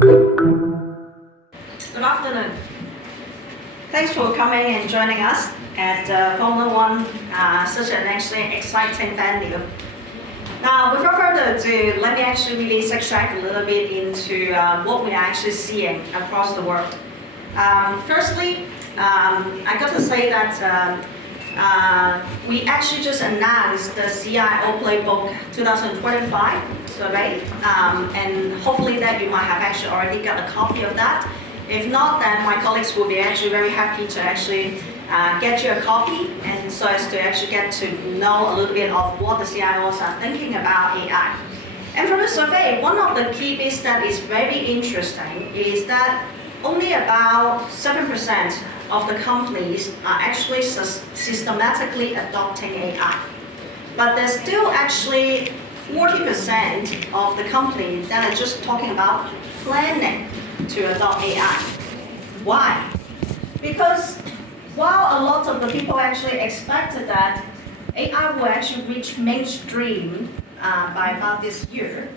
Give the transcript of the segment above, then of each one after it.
Good afternoon. Thanks for coming and joining us at Formula One, such an actually exciting venue. Now, without further ado, let me actually really sidetrack a little bit into what we are actually seeing across the world. Firstly, I got to say that we actually just announced the CIO Playbook 2025 survey, and hopefully that you might have actually already got a copy of that. If not, then my colleagues will be actually very happy to actually get you a copy, and so as to actually get to know a little bit of what the CIOs are thinking about AI. And from the survey, one of the key bits that is very interesting is that only about 7% of the companies are actually systematically adopting AI. But there's still actually 40% of the companies that are just talking about planning to adopt AI. Why? Because while a lot of the people actually expected that AI will actually reach mainstream by about this year,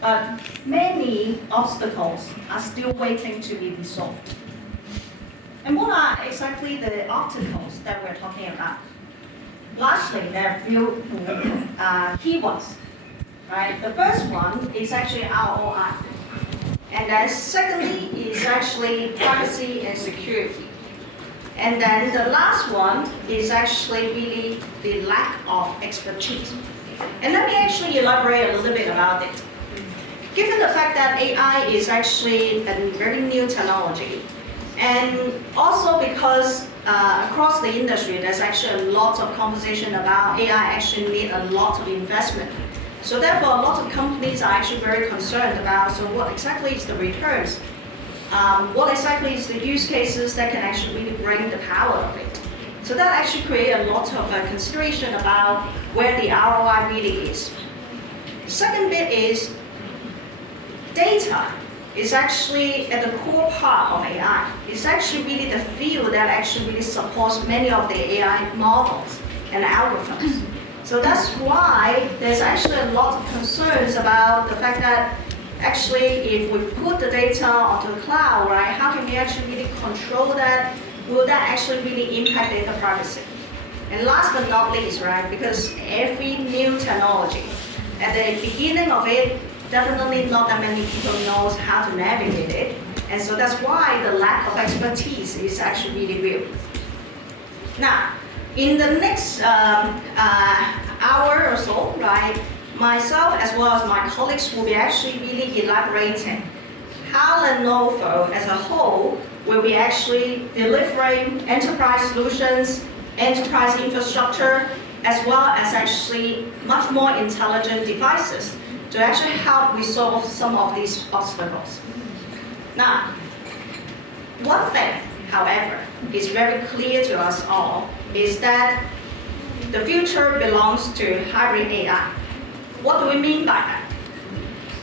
but many obstacles are still waiting to be resolved. And what are exactly the obstacles that we're talking about? Largely, there are a few key ones. Right? The first one is actually ROI. And then secondly is actually privacy and security. And then the last one is actually really the lack of expertise. And let me actually elaborate a little bit about it. Given the fact that AI is actually a very new technology, and also because across the industry there's actually a lot of conversation about AI actually need a lot of investment. So therefore, a lot of companies are actually very concerned about, so what exactly is the returns? What exactly is the use cases that can actually really bring the power of it? So that actually creates a lot of consideration about where the ROI really is. Second bit is data is actually at the core part of AI. It's actually really the field that actually really supports many of the AI models and algorithms. So that's why there's actually a lot of concerns about the fact that actually if we put the data onto the cloud, right, how can we actually really control that? Will that actually really impact data privacy? And last but not least, right, because every new technology, at the beginning of it, definitely not that many people knows how to navigate it. And so that's why the lack of expertise is actually really real. Now, in the next hour or so, right, myself as well as my colleagues will be actually really elaborating how Lenovo as a whole will be actually delivering enterprise solutions, enterprise infrastructure, as well as actually much more intelligent devices to actually help resolve some of these obstacles. Now, one thing, however, is very clear to us all is that the future belongs to hybrid AI. What do we mean by that?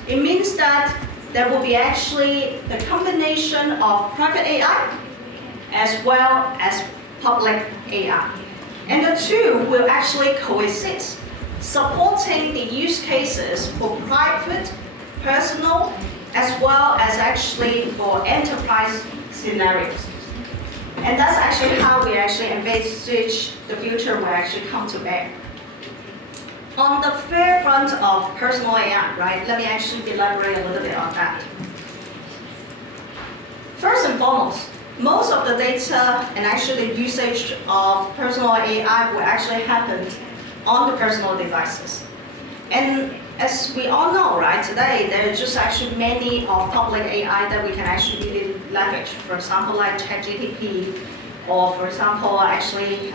It means that there will be actually the combination of private AI as well as public AI. And the two will actually coexist, supporting the use cases for private, personal, as well as actually for enterprise scenarios. And that's actually how we actually envisage the future will actually come to bear. On the fair front of personal AI, right, let me actually elaborate a little bit on that. First and foremost, most of the data and actually the usage of personal AI will actually happen on the personal devices. And as we all know, right, today there are just actually many of public AI that we can actually really leverage. For example, like ChatGPT, or for example, actually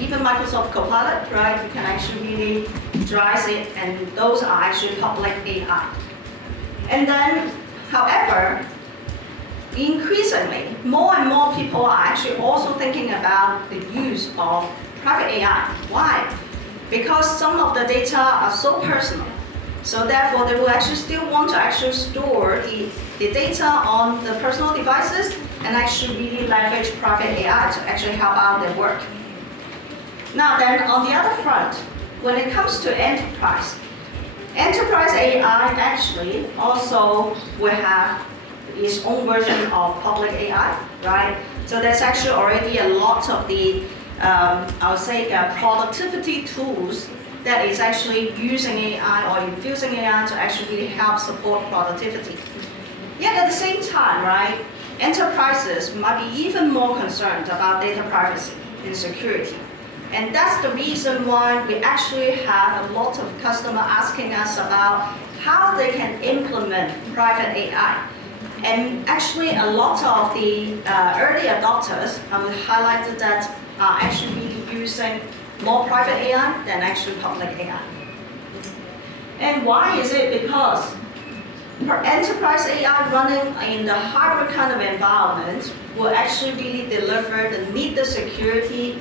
even Microsoft Copilot, right? You can actually really drive it, and those are actually public AI. And then, however, increasingly, more and more people are actually also thinking about the use of private AI. Why? Because some of the data are so personal. So therefore, they will actually still want to actually store the data on the personal devices and actually really leverage private AI to actually help out their work. Now then, on the other front, when it comes to enterprise, Enterprise AI actually also will have its own version of public AI, right? So there's actually already a lot of the, I would say, productivity tools that is actually using AI or infusing AI to actually really help support productivity. Yet at the same time, right, enterprises might be even more concerned about data privacy and security. And that's the reason why we actually have a lot of customers asking us about how they can implement private AI. And actually a lot of the early adopters, I would highlight that are actually using more private AI than actually public AI. And why is it? Because for enterprise AI running in the hybrid kind of environment will actually really deliver the needed security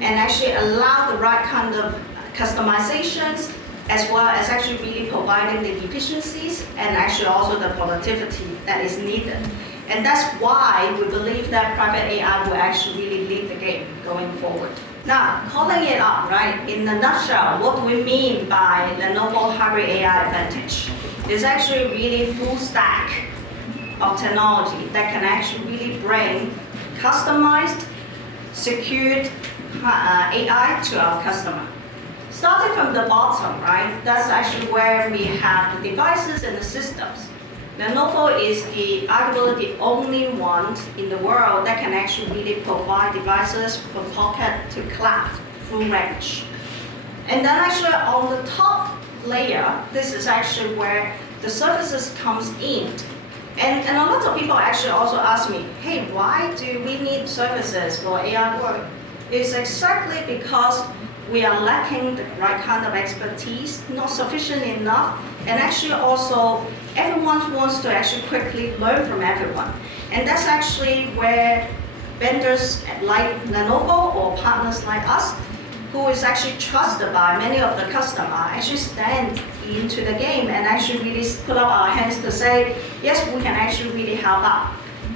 and actually allow the right kind of customizations, as well as actually really providing the efficiencies and actually also the productivity that is needed. And that's why we believe that private AI will actually really lead the game going forward. Now, calling it up, right, in a nutshell, what do we mean by Lenovo Hybrid AI Advantage? It's actually really full stack of technology that can actually really bring customized, secured AI to our customer. Starting from the bottom, right, that's actually where we have the devices and the systems. Lenovo is arguably the only one in the world that can actually really provide devices from pocket to cloud, full range. And then actually on the top layer, this is actually where the services comes in. And a lot of people actually also ask me, hey, why do we need services for AI work? It's exactly because we are lacking the right kind of expertise, not sufficient enough, and actually also everyone wants to actually quickly learn from everyone. And that's actually where vendors like Lenovo or partners like us, who is actually trusted by many of the customers, actually stand into the game and actually really put up our hands to say, yes, we can actually really help out.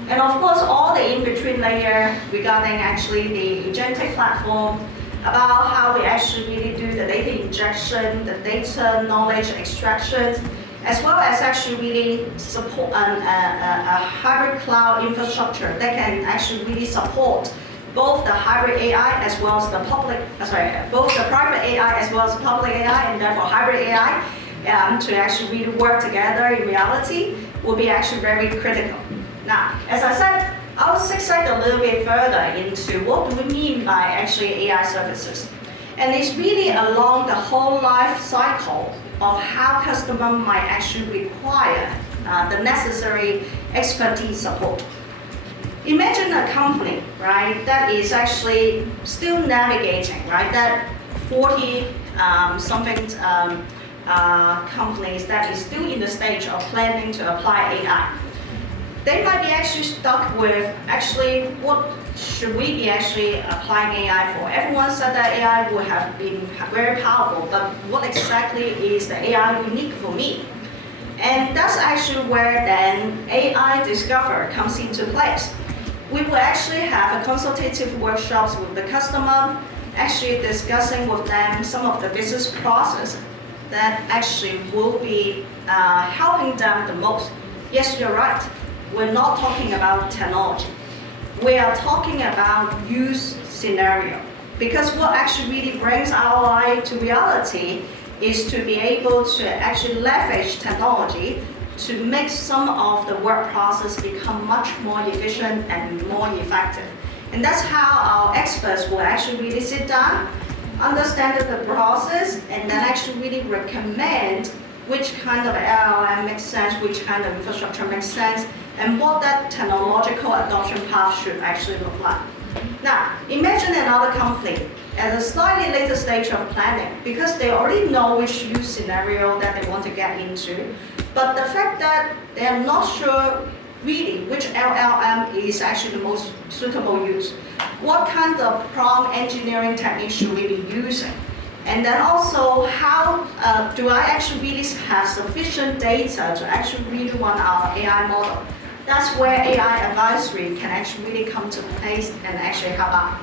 And of course, all the in-between layer regarding actually the agentic platform, about how we actually really do the data injection, the data knowledge extraction, as well as actually really support a hybrid cloud infrastructure that can actually really support both the hybrid AI as well as the both the private AI as well as public AI, and therefore hybrid AI to actually really work together in reality will be actually very critical. Now, as I said, I'll zigzag a little bit further into what do we mean by actually AI services. And it's really along the whole life cycle of how customer might actually require the necessary expertise support. Imagine a company, right, that is actually still navigating, right, that 40 something companies that is still in the stage of planning to apply AI. They might be actually stuck with actually what should we be actually applying AI for. Everyone said that AI would have been very powerful, but what exactly is the AI unique for me? And that's actually where then AI Discover comes into place. We will actually have a consultative workshops with the customer, actually discussing with them some of the business process that actually will be helping them the most. Yes, you're right. We're not talking about technology. We are talking about use scenario. Because what actually really brings ROI to reality is to be able to actually leverage technology to make some of the work process become much more efficient and more effective. And that's how our experts will actually really sit down, understand the process, and then actually really recommend which kind of LLM makes sense, which kind of infrastructure makes sense, and what that technological adoption path should actually look like. Now, imagine another company at a slightly later stage of planning, because they already know which use scenario that they want to get into, but the fact that they are not sure really which LLM is actually the most suitable use. What kind of prompt engineering techniques should we be using? And then also, how do I actually really have sufficient data to actually really run our AI model? That's where AI advisory can actually really come to place and actually help out.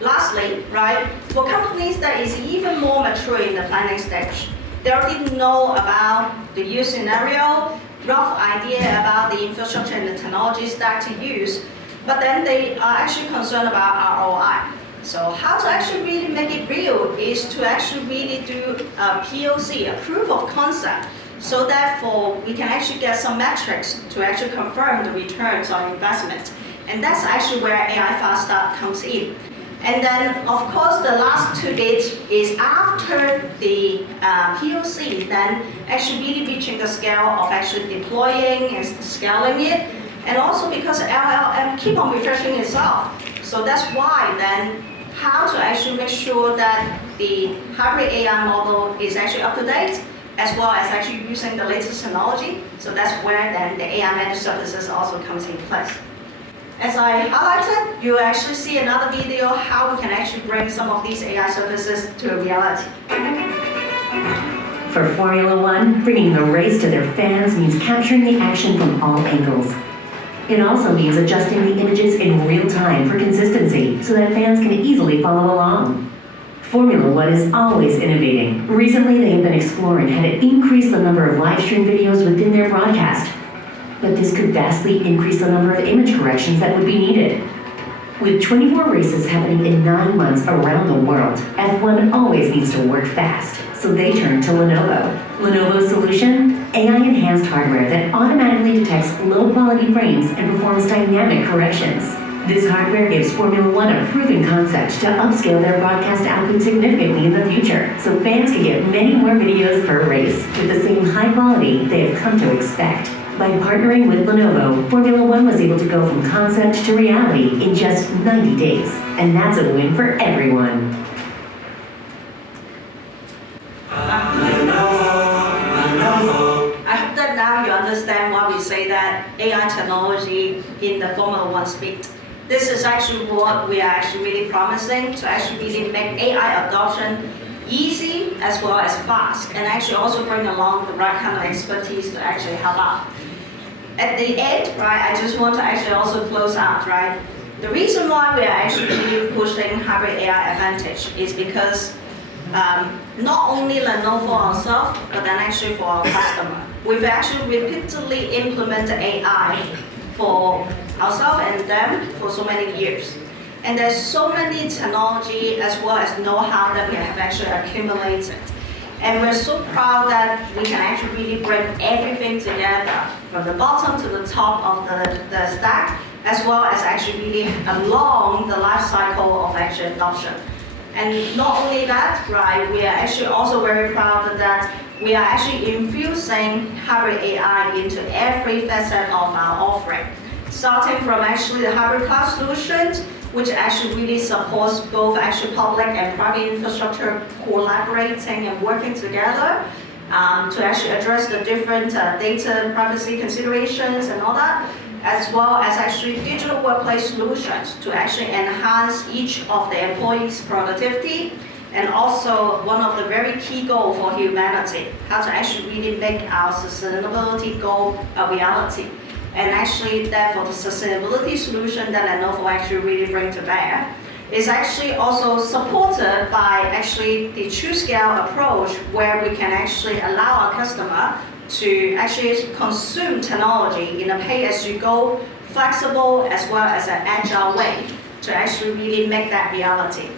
Lastly, right, for companies that is even more mature in the planning stage, They already know about the use scenario, rough idea about the infrastructure and the technology stack to use, but then they are actually concerned about ROI. So how to actually really make it real is to actually really do a POC, a proof of concept, so that we can actually get some metrics to actually confirm the returns on investment. And that's actually where AI Fast Start comes in. And then, of course, the last 2 bits is after the POC, then actually really reaching the scale of actually deploying and scaling it. And also because LLM keep on refreshing itself. So that's why then how to actually make sure that the hybrid AI model is actually up to date, as well as actually using the latest technology. So that's where then the AI managed services also comes in place. As I highlighted, you actually see another video how we can actually bring some of these AI services to a reality. For Formula One, bringing the race to their fans means capturing the action from all angles. It also means adjusting the images in real time for consistency so that fans can easily follow along. Formula One is always innovating. Recently, they have been exploring how to increase the number of live stream videos within their broadcast. But this could vastly increase the number of image corrections that would be needed. With 24 races happening in 9 months around the world, F1 always needs to work fast, so they turn to Lenovo. Lenovo's solution? AI-enhanced hardware that automatically detects low-quality frames and performs dynamic corrections. This hardware gives Formula One a proven concept to upscale their broadcast output significantly in the future, so fans can get many more videos per race with the same high quality they have come to expect. By partnering with Lenovo, Formula One was able to go from concept to reality in just 90 days. And that's a win for everyone. I hope that now you understand why we say that AI technology in the Formula One speed. This is actually what we are actually really promising to actually really make AI adoption easy as well as fast, and actually also bring along the right kind of expertise to actually help out. At the end, right, I just want to actually also close out, right? The reason why we are actually really pushing hybrid AI advantage is because not only Lenovo ourselves, but then actually for our customer. We've actually repeatedly implemented AI for ourselves and them for so many years. And there's so many technology as well as know-how that we have actually accumulated. And we're so proud that we can actually really bring everything together from the bottom to the top of the stack, as well as actually really along the life cycle of actual adoption. And not only that, right, we are actually also very proud that we are actually infusing hybrid AI into every facet of our offering. Starting from actually the hybrid cloud solutions, which actually really supports both actually public and private infrastructure collaborating and working together to actually address the different data privacy considerations and all that, as well as actually digital workplace solutions to actually enhance each of the employees' productivity, and also one of the very key goals for humanity, how to actually really make our sustainability goal a reality. And actually, therefore, the sustainability solution that Lenovo actually really bring to bear is actually also supported by actually the true scale approach, where we can actually allow our customer to actually consume technology in a pay-as-you-go, flexible as well as an agile way to actually really make that reality.